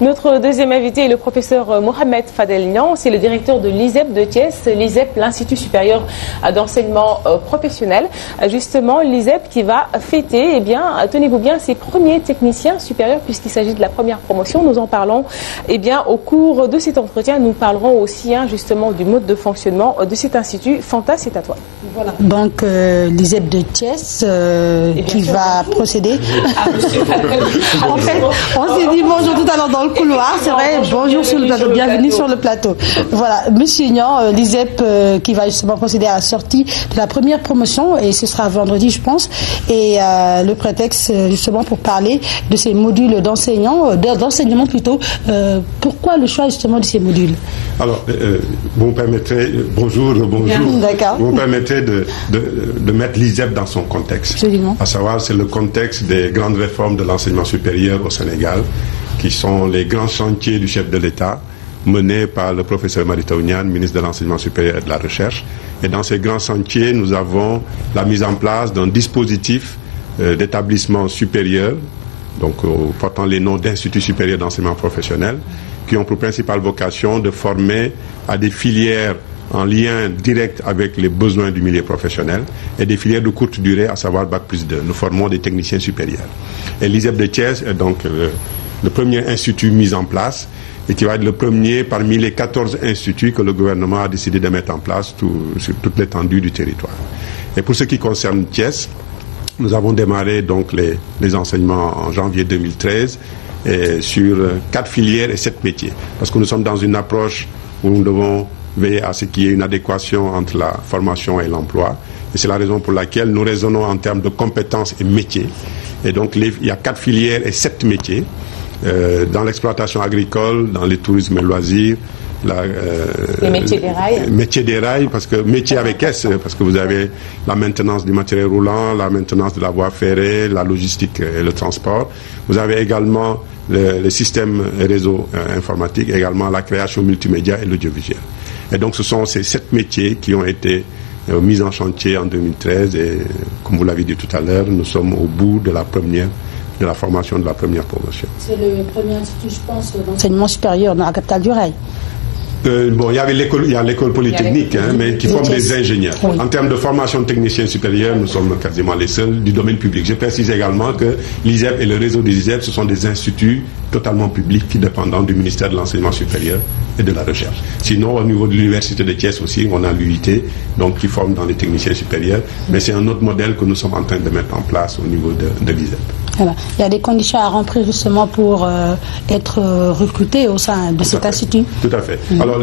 Notre deuxième invité est le professeur Mohamed Fadel Niang, c'est le directeur de l'ISEP de Thiès, l'ISEP, l'Institut supérieur d'enseignement professionnel. Justement, l'ISEP qui va fêter, eh bien, tenez-vous bien, ses premiers techniciens supérieurs puisqu'il s'agit de la première promotion. Nous en parlons, eh bien, au cours de cet entretien. Nous parlerons aussi, justement, du mode de fonctionnement de cet institut. Fanta, c'est à toi. Voilà. Donc, l'ISEP de Thiès qui va procéder. En fait, on s'est dit bonjour tout à l'heure dans le couloir, c'est vrai, bonjour sur le plateau, bienvenue sur le plateau. Voilà, Monsieur Niang, l'ISEP qui va justement procéder à la sortie de la première promotion, et ce sera vendredi, je pense, et le prétexte justement pour parler de ces modules d'enseignement plutôt. Pourquoi le choix justement de ces modules? Alors, vous me permettrez, bonjour. D'accord. Vous me permettrez de mettre l'ISEP dans son contexte. Absolument. À savoir, c'est le contexte des grandes réformes de l'enseignement supérieur au Sénégal, qui sont les grands chantiers du chef de l'État, menés par le professeur Mary Teuw Niane, ministre de l'Enseignement supérieur et de la Recherche. Et dans ces grands chantiers, nous avons la mise en place d'un dispositif d'établissement supérieur, donc portant les noms d'instituts supérieurs d'enseignement professionnel, qui ont pour principale vocation de former à des filières en lien direct avec les besoins du milieu professionnel et des filières de courte durée, à savoir Bac+2. Nous formons des techniciens supérieurs. Et l'ISEP de Thiès est donc le premier institut mis en place et qui va être le premier parmi les 14 instituts que le gouvernement a décidé de mettre en place sur toute l'étendue du territoire. Et pour ce qui concerne Thiès, nous avons démarré donc les enseignements en janvier 2013 et sur 4 filières et 7 métiers. Parce que nous sommes dans une approche où nous devons veiller à ce qu'il y ait une adéquation entre la formation et l'emploi. Et c'est la raison pour laquelle nous raisonnons en termes de compétences et métiers. Et donc il y a 4 filières et 7 métiers. Dans l'exploitation agricole, dans les tourismes et loisirs, les métiers des rails. Métiers des rails, parce que métiers avec S, parce que vous avez la maintenance du matériel roulant, la maintenance de la voie ferrée, la logistique et le transport. Vous avez également les systèmes et réseaux informatiques, également la création multimédia et l'audiovisuel. Et donc ce sont ces 7 métiers qui ont été mis en chantier en 2013 et comme vous l'avez dit tout à l'heure, nous sommes au bout de la formation de la première promotion. C'est le premier institut, je pense, d'enseignement supérieur dans la capitale du rail. Bon, il y a l'école polytechnique, mais qui forme des ingénieurs. Oui. En termes de formation de techniciens supérieurs, nous sommes quasiment les seuls du domaine public. Je précise également que l'ISEP et le réseau des ISEP, ce sont des instituts totalement publics dépendants du ministère de l'Enseignement supérieur et de la Recherche. Sinon, au niveau de l'Université de Thiès aussi, on a l'UIT, donc qui forme dans les techniciens supérieurs. Mais c'est un autre modèle que nous sommes en train de mettre en place au niveau de l'ISEP. Voilà. Il y a des conditions à remplir justement pour être recruté au sein de cet institut. Tout à fait. Alors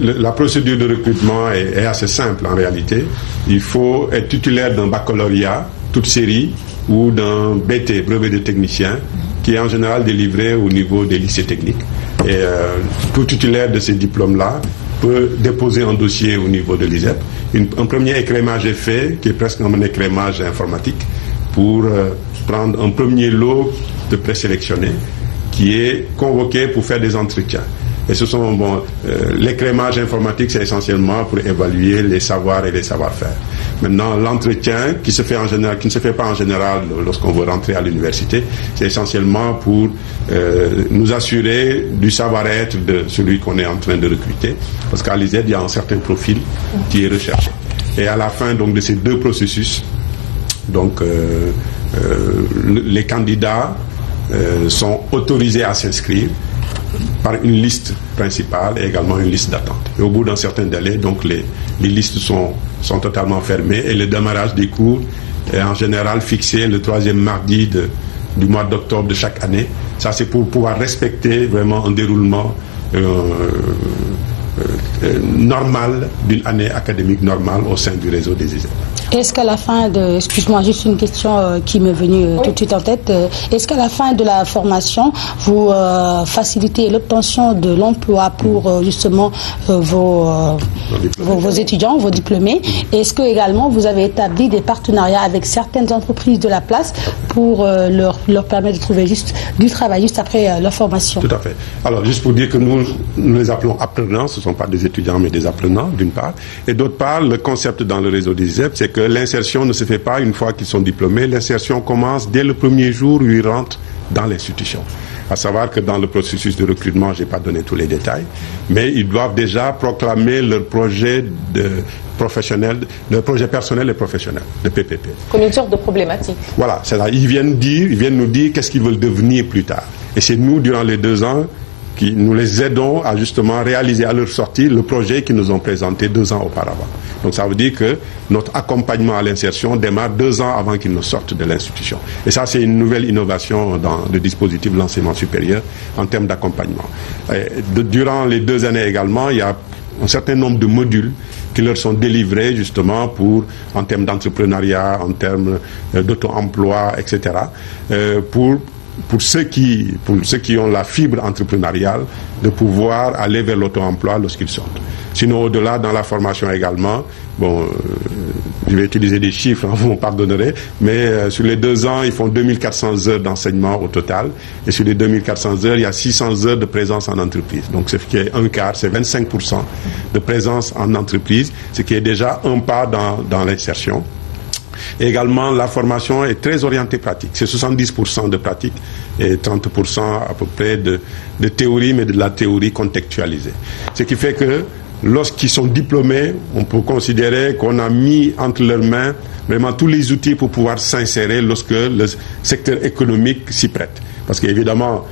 la procédure de recrutement est assez simple en réalité. Il faut être titulaire d'un baccalauréat, toute série, ou d'un BT, brevet de technicien, qui est en général délivré au niveau des lycées techniques. Et tout titulaire de ces diplômes-là peut déposer un dossier au niveau de l'ISEP. Un premier écrémage est fait, qui est presque un écrémage informatique, pour prendre un premier lot de présélectionnés qui est convoqué pour faire des entretiens. Et ce sont, l'écrémage informatique, c'est essentiellement pour évaluer les savoirs et les savoir-faire. Maintenant, l'entretien, qui ne se fait pas en général lorsqu'on veut rentrer à l'université, c'est essentiellement pour nous assurer du savoir-être de celui qu'on est en train de recruter. Parce qu'à l'ISEP, il y a un certain profil qui est recherché. Et à la fin donc, de ces 2 processus, donc, les candidats sont autorisés à s'inscrire par une liste principale et également une liste d'attente. Et au bout d'un certain délai, donc les listes sont totalement fermées et le démarrage des cours est en général fixé le 3e mardi du mois d'octobre de chaque année. Ça, c'est pour pouvoir respecter vraiment un déroulement normal d'une année académique normale au sein du réseau des ISEP. Est-ce qu'à la fin de... Excuse-moi, juste une question qui m'est venue tout de suite en tête. Est-ce qu'à la fin de la formation, vous facilitez l'obtention de l'emploi pour justement vos étudiants, vos diplômés? Est-ce que également vous avez établi des partenariats avec certaines entreprises de la place pour leur permettre de trouver juste du travail juste après leur formation? Tout à fait. Alors, juste pour dire que nous les appelons apprenants, ce ne sont pas des étudiants mais des apprenants, d'une part. Et d'autre part, le concept dans le réseau des ISEP, c'est que l'insertion ne se fait pas une fois qu'ils sont diplômés. L'insertion commence dès le premier jour où ils rentrent dans l'institution. À savoir que dans le processus de recrutement, je n'ai pas donné tous les détails, mais ils doivent déjà proclamer leur projet professionnel, leur projet personnel et professionnel, de PPP. Comme une sorte de problématique. Voilà, c'est-à-dire ils viennent nous dire qu'est-ce qu'ils veulent devenir plus tard. Et c'est nous, durant les 2 ans, qui nous les aidons à justement réaliser à leur sortie le projet qu'ils nous ont présenté 2 ans auparavant. Donc ça veut dire que notre accompagnement à l'insertion démarre 2 ans avant qu'ils ne sortent de l'institution. Et ça, c'est une nouvelle innovation dans le dispositif de l'enseignement supérieur en termes d'accompagnement. Durant les 2 années également, il y a un certain nombre de modules qui leur sont délivrés justement en termes d'entrepreneuriat, en termes d'auto-emploi, etc. Pour ceux qui ont la fibre entrepreneuriale, de pouvoir aller vers l'auto-emploi lorsqu'ils sortent. Sinon, au-delà, dans la formation également, je vais utiliser des chiffres, vous me pardonnerez, mais sur les 2 ans, ils font 2400 heures d'enseignement au total, et sur les 2400 heures, il y a 600 heures de présence en entreprise. Donc, ce qui est un quart, c'est 25% de présence en entreprise, ce qui est déjà un pas dans l'insertion. Et également, la formation est très orientée pratique. C'est 70% de pratique et 30% à peu près de théorie, mais de la théorie contextualisée. Ce qui fait que lorsqu'ils sont diplômés, on peut considérer qu'on a mis entre leurs mains vraiment tous les outils pour pouvoir s'insérer lorsque le secteur économique s'y prête. Parce qu'évidemment,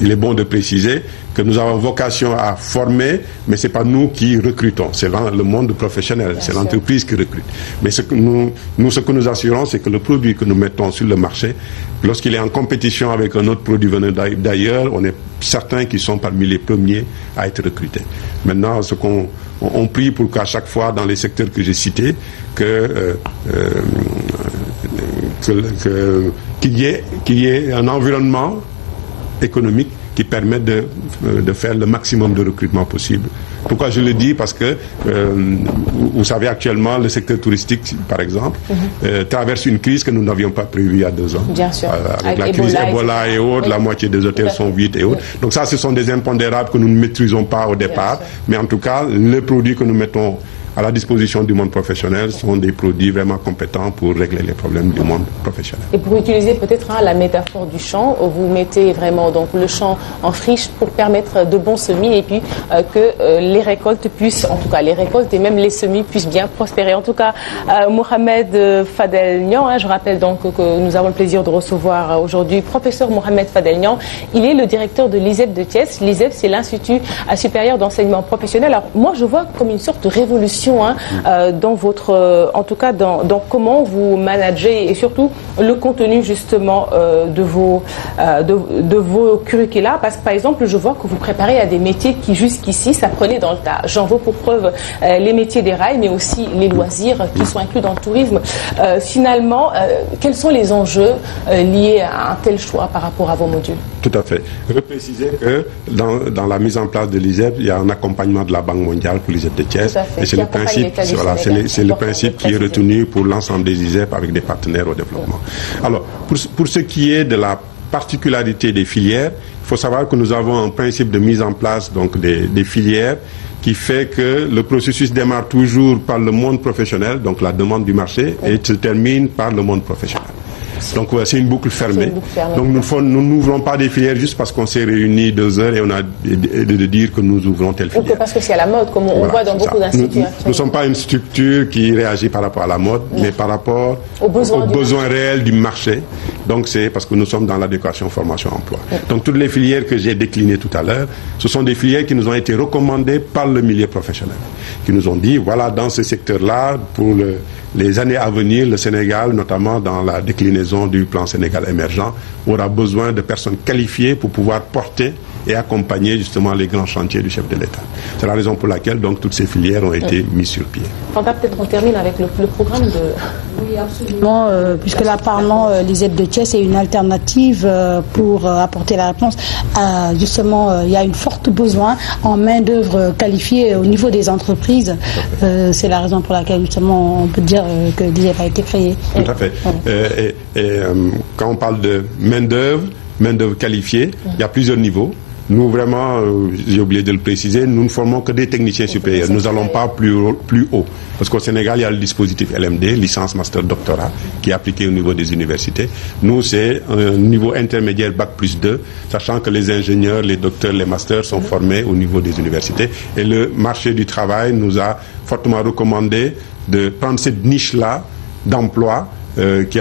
il est bon de préciser que nous avons vocation à former, mais ce n'est pas nous qui recrutons, c'est le monde professionnel, c'est l'entreprise qui recrute. Mais ce que nous assurons, c'est que le produit que nous mettons sur le marché, lorsqu'il est en compétition avec un autre produit venant d'ailleurs, on est certains qu'ils sont parmi les premiers à être recrutés. Maintenant, on prie pour qu'à chaque fois, dans les secteurs que j'ai cités, qu'il y ait un environnement économique qui permet de faire le maximum de recrutement possible. Pourquoi je le dis? Parce que, vous savez, actuellement, le secteur touristique, par exemple, traverse une crise que nous n'avions pas prévue il y a 2 ans. Bien sûr. Avec la crise Ebola et autres, la moitié des hôtels sont vides et autres. Donc ça, ce sont des impondérables que nous ne maîtrisons pas au départ. Mais en tout cas, les produits que nous mettons à la disposition du monde professionnel sont des produits vraiment compétents pour régler les problèmes du monde professionnel. Et pour utiliser peut-être la métaphore du champ, vous mettez vraiment donc le champ en friche pour permettre de bons semis et puis que les récoltes puissent, en tout cas les récoltes et même les semis puissent bien prospérer. En tout cas, Mohamed Fadel Niang, je rappelle donc que nous avons le plaisir de recevoir aujourd'hui professeur Mohamed Fadel Niang. Il est le directeur de l'ISEP de Thiès. L'ISEP, c'est l'Institut supérieur d'enseignement professionnel. Alors moi, je vois comme une sorte de révolution dans votre, en tout cas dans comment vous managez et surtout le contenu justement de vos curricula, parce que par exemple je vois que vous préparez à des métiers qui jusqu'ici s'apprenaient dans le tas. J'en veux pour preuve les métiers des rails, mais aussi les loisirs qui sont inclus dans le tourisme. Finalement, quels sont les enjeux liés à un tel choix par rapport à vos modules? Tout à fait. Je veux préciser que dans la mise en place de l'ISEP, il y a un accompagnement de la Banque mondiale pour l'ISEP de Thiès. Et c'est le principe, c'est le principe qui est retenu pour l'ensemble des ISEP avec des partenaires au développement. Alors, pour ce qui est de la particularité des filières, il faut savoir que nous avons un principe de mise en place donc des filières qui fait que le processus démarre toujours par le monde professionnel, donc la demande du marché, et se termine par le monde professionnel. Donc c'est une boucle fermée. Donc nous n'ouvrons pas des filières juste parce qu'on s'est réunis 2 heures et on a de dire que nous ouvrons telle filière. Ou que parce que c'est à la mode, comme on voit dans beaucoup d'instituts. Nous ne sommes pas une structure qui réagit par rapport à la mode, mais par rapport aux besoins réels du marché. Donc c'est parce que nous sommes dans l'éducation, formation, emploi. Donc toutes les filières que j'ai déclinées tout à l'heure, ce sont des filières qui nous ont été recommandées par le milieu professionnel, qui nous ont dit, voilà, dans ce secteur-là, pour les années à venir, le Sénégal, notamment dans la déclinaison du plan Sénégal émergent, aura besoin de personnes qualifiées pour pouvoir porter et accompagner justement les grands chantiers du chef de l'État. C'est la raison pour laquelle donc toutes ces filières ont été mises sur pied. Fanta, peut-être on termine avec le programme de... Oui, absolument, puisque là, apparemment, l'ISEP de Thiès est une alternative pour apporter la réponse. Justement, il y a une forte besoin en main-d'œuvre qualifiée au niveau des entreprises. C'est la raison pour laquelle, justement, on peut dire que l'ISEP a été créé. Tout à fait. Quand on parle de main-d'œuvre qualifiée, il y a plusieurs niveaux. Nous, vraiment, j'ai oublié de le préciser, nous ne formons que des techniciens supérieurs. Nous n'allons pas plus haut. Parce qu'au Sénégal, il y a le dispositif LMD, licence, master, doctorat, qui est appliqué au niveau des universités. Nous, c'est un niveau intermédiaire Bac+2, sachant que les ingénieurs, les docteurs, les masters sont formés au niveau des universités. Et le marché du travail nous a fortement recommandé de prendre cette niche-là d'emploi qui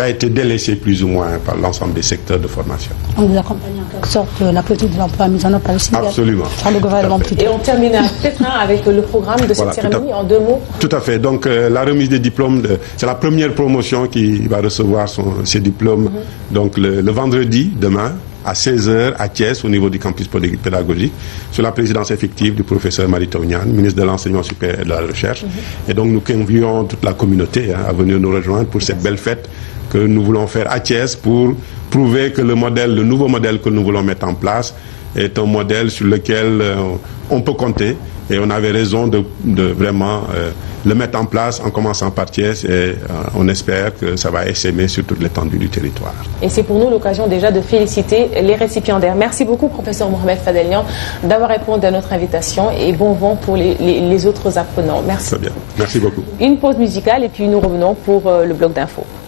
a été délaissée plus ou moins par l'ensemble des secteurs de formation. On vous accompagne en quelque sorte la politique de l'emploi mise en œuvre par le CIDEL. Absolument. Par le gouvernement plutôt. Et on terminera peut-être avec le programme de cette cérémonie en 2 mots. Tout à fait. Donc la remise des diplômes, c'est la première promotion qui va recevoir ses diplômes donc le vendredi, demain, à 16h à Thiès, au niveau du campus pédagogique, sous la présidence effective du professeur Mary Teuw Niane, ministre de l'Enseignement supérieur et de la Recherche. Et donc nous convions toute la communauté à venir nous rejoindre pour cette belle fête que nous voulons faire à Thiès pour prouver que le nouveau modèle que nous voulons mettre en place est un modèle sur lequel on peut compter. Et on avait raison de vraiment le mettre en place en commençant par Thiès et on espère que ça va essaimer sur toute l'étendue du territoire. Et c'est pour nous l'occasion déjà de féliciter les récipiendaires. Merci beaucoup, professeur Mohamed Fadel Niang, d'avoir répondu à notre invitation et bon vent pour les autres apprenants. Merci. Très bien. Merci beaucoup. Une pause musicale et puis nous revenons pour le bloc d'infos.